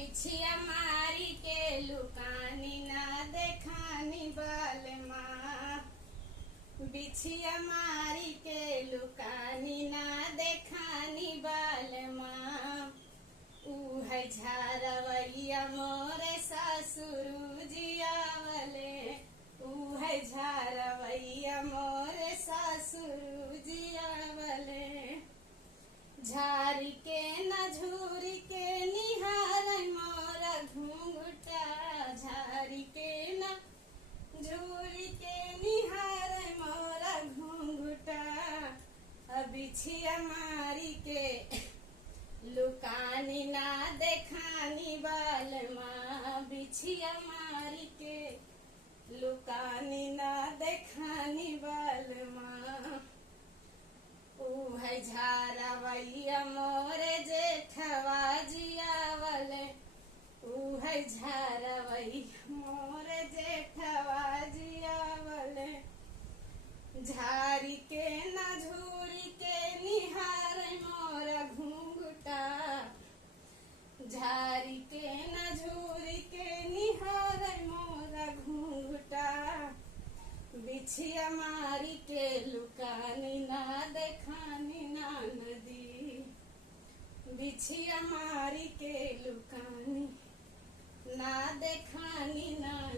बिछिया मारी के लुकानी ना देखानी बाल माँ। बिछिया मारी के लुकानी ना देखानी बाल माँ। ऊ है झारवैया मोरे सासुरु जियावले। ऊ है झारवैया मोरे सासुरु जियावले। झारी के न झूरी के निहार मोरा घूंघटा। झारी के न झूरी के निहार मोरा घूंघटा। बिछिया मारी के लुकानी ना देखानी बाल माँ। बिछिया मारी के लुकानी ना देखानी बाल माँ। ऊ है झारवैया मोरे जेठवा जियावले। ऊ है झारवैया मोरे जेठवा जियावले। झारी के न झूरी के निहार मोरा घूंघटा। झारी के न झूरी के निहार मोरा घूंघटा। बिछिया मारी के लुकानी ना देखानी ना नदी। बिछिया मारी के लुकानी ना देखानी ना